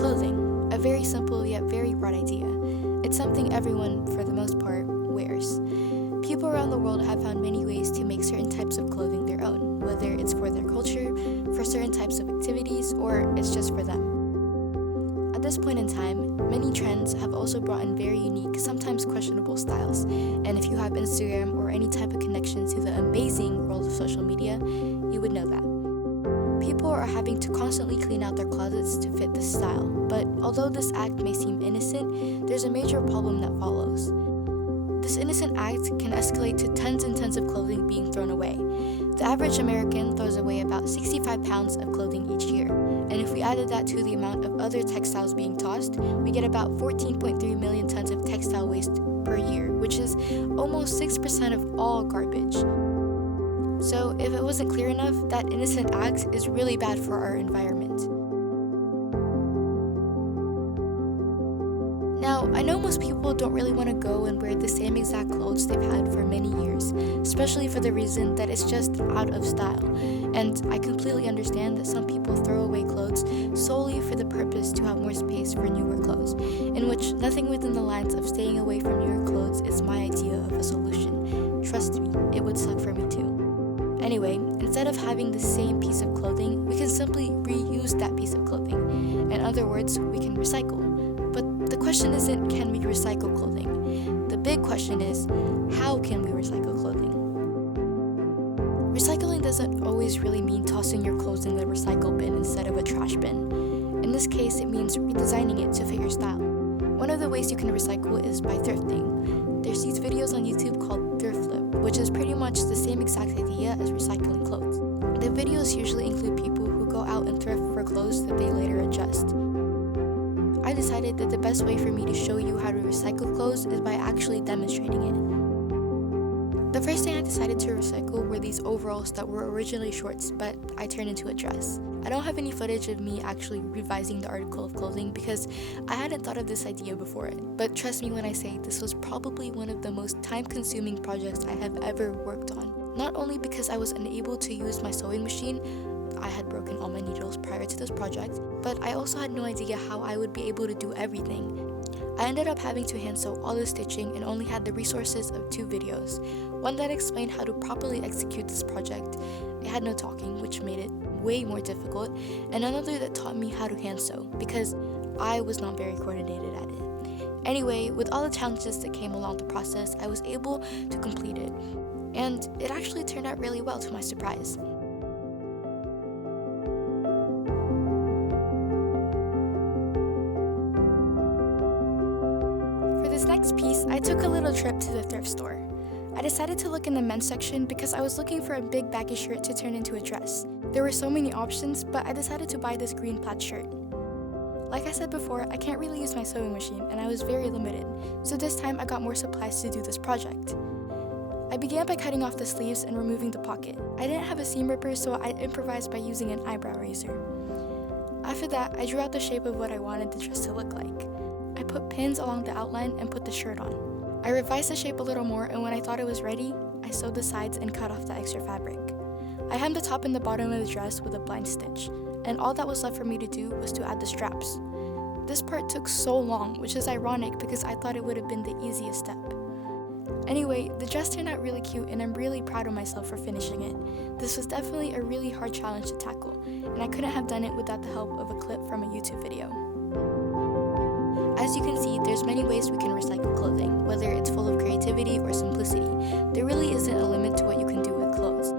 Clothing, a very simple yet very broad idea. It's something everyone, for the most part, wears. People around the world have found many ways to make certain types of clothing their own, whether it's for their culture, for certain types of activities, or it's just for them. At this point in time, many trends have also brought in very unique, sometimes questionable styles, and if you have Instagram or any type of connection to the amazing world of social media, you would know that. People are having to constantly clean out their closets to fit this style, but although this act may seem innocent, there's a major problem that follows. This innocent act can escalate to tons and tons of clothing being thrown away. The average American throws away about 65 pounds of clothing each year, and if we added that to the amount of other textiles being tossed, we get about 14.3 million tons of textile waste per year, which is almost 6% of all garbage. So if it wasn't clear enough, that innocent act is really bad for our environment. Now, I know most people don't really want to go and wear the same exact clothes they've had for many years, especially for the reason that it's just out of style. And I completely understand that some people throw away clothes solely for the purpose to have more space for newer clothes, in which nothing within the lines of staying away from newer clothes is my idea of a solution. Trust me, it would suck for me too. Anyway, instead of having the same piece of clothing, we can simply reuse that piece of clothing. In other words, we can recycle. But the question isn't, can we recycle clothing? The big question is, how can we recycle clothing? Recycling doesn't always really mean tossing your clothes in the recycle bin instead of a trash bin. In this case, it means redesigning it to fit your style. One of the ways you can recycle is by thrifting. There's these videos on YouTube called Thrift Flip, which is pretty much the same exact idea as recycling clothes. The videos usually include people who go out and thrift for clothes that they later adjust. I decided that the best way for me to show you how to recycle clothes is by actually demonstrating it. The first thing I decided to recycle were these overalls that were originally shorts, but I turned into a dress. I don't have any footage of me actually revising the article of clothing because I hadn't thought of this idea before, but trust me when I say this was probably one of the most time-consuming projects I have ever worked on. Not only because I was unable to use my sewing machine, I had broken all my needles prior to this project, but I also had no idea how I would be able to do everything. I ended up having to hand sew all the stitching and only had the resources of 2 videos. One that explained how to properly execute this project. It had no talking, which made it way more difficult, and another that taught me how to hand sew, because I was not very coordinated at it. Anyway, with all the challenges that came along the process, I was able to complete it, and it actually turned out really well to my surprise. For this next piece, I took a little trip to the thrift store. I decided to look in the men's section because I was looking for a big baggy shirt to turn into a dress. There were so many options, but I decided to buy this green plaid shirt. Like I said before, I can't really use my sewing machine and I was very limited, so this time I got more supplies to do this project. I began by cutting off the sleeves and removing the pocket. I didn't have a seam ripper, so I improvised by using an eyebrow razor. After that, I drew out the shape of what I wanted the dress to look like. I put pins along the outline and put the shirt on. I revised the shape a little more, and when I thought it was ready, I sewed the sides and cut off the extra fabric. I hemmed the top and the bottom of the dress with a blind stitch, and all that was left for me to do was to add the straps. This part took so long, which is ironic because I thought it would have been the easiest step. Anyway, the dress turned out really cute and I'm really proud of myself for finishing it. This was definitely a really hard challenge to tackle, and I couldn't have done it without the help of a clip from a YouTube video. As you can see, there's many ways we can recycle clothing, whether it's full of creativity or simplicity. There really isn't a limit to what you can do with clothes.